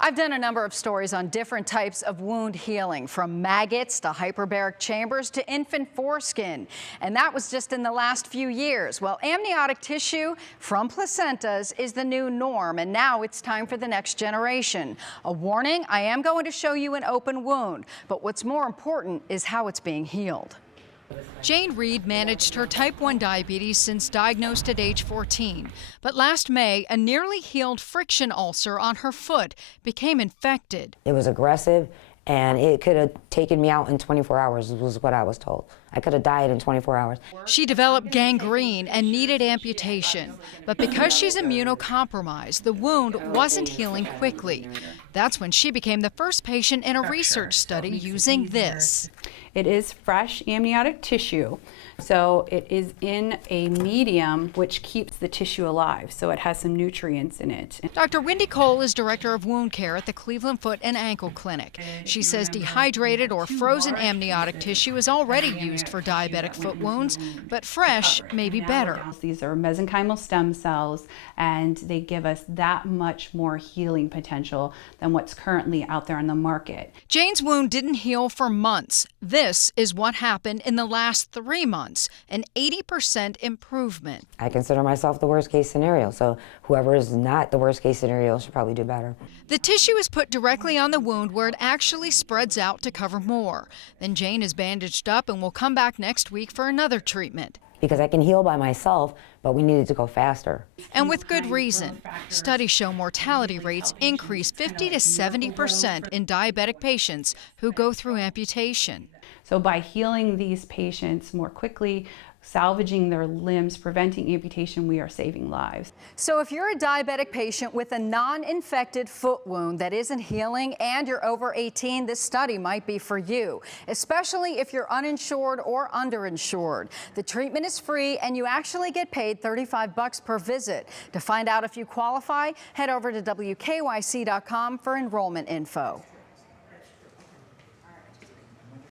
I've done a number of stories on different types of wound healing, from maggots to hyperbaric chambers to infant foreskin. And that was just in the last few years. Well, amniotic tissue from placentas is the new norm, and now it's time for the next generation. A warning, I am going to show you an open wound, but what's more important is how it's being healed. Jane Reed managed her type 1 diabetes since diagnosed at age 14. But last May, a nearly healed friction ulcer on her foot became infected. It was aggressive, and it could have taken me out in 24 hours, was what I was told. I could have died in 24 hours. She developed gangrene and needed amputation. But because she's immunocompromised, the wound wasn't healing quickly. That's when she became the first patient in a research study using this. It is fresh amniotic tissue, so it is in a medium which keeps the tissue alive, so it has some nutrients in it. Dr. Wendy Cole is director of wound care at the Cleveland Foot and Ankle Clinic. She says dehydrated or frozen amniotic tissue is already used for diabetic foot wounds, but fresh may be better. These are mesenchymal stem cells, and they give us that much more healing potential than what's currently out there on the market. Jane's wound didn't heal for months. This is what happened in the last 3 months, an 80% improvement. I consider myself the worst case scenario, so whoever is not the worst case scenario should probably do better. The tissue is put directly on the wound where it actually spreads out to cover more. Then Jane is bandaged up and will come back next week for another treatment. Because I can heal by myself, but we needed to go faster. And with good reason. Studies show mortality rates increase 50 to 70% in diabetic patients who go through amputation. So by healing these patients more quickly, salvaging their limbs, preventing amputation, we are saving lives. So if you're a diabetic patient with a non-infected foot wound that isn't healing and you're over 18, this study might be for you, especially if you're uninsured or underinsured. The treatment is free and you actually get paid $35 per visit. To find out if you qualify, head over to WKYC.com for enrollment info.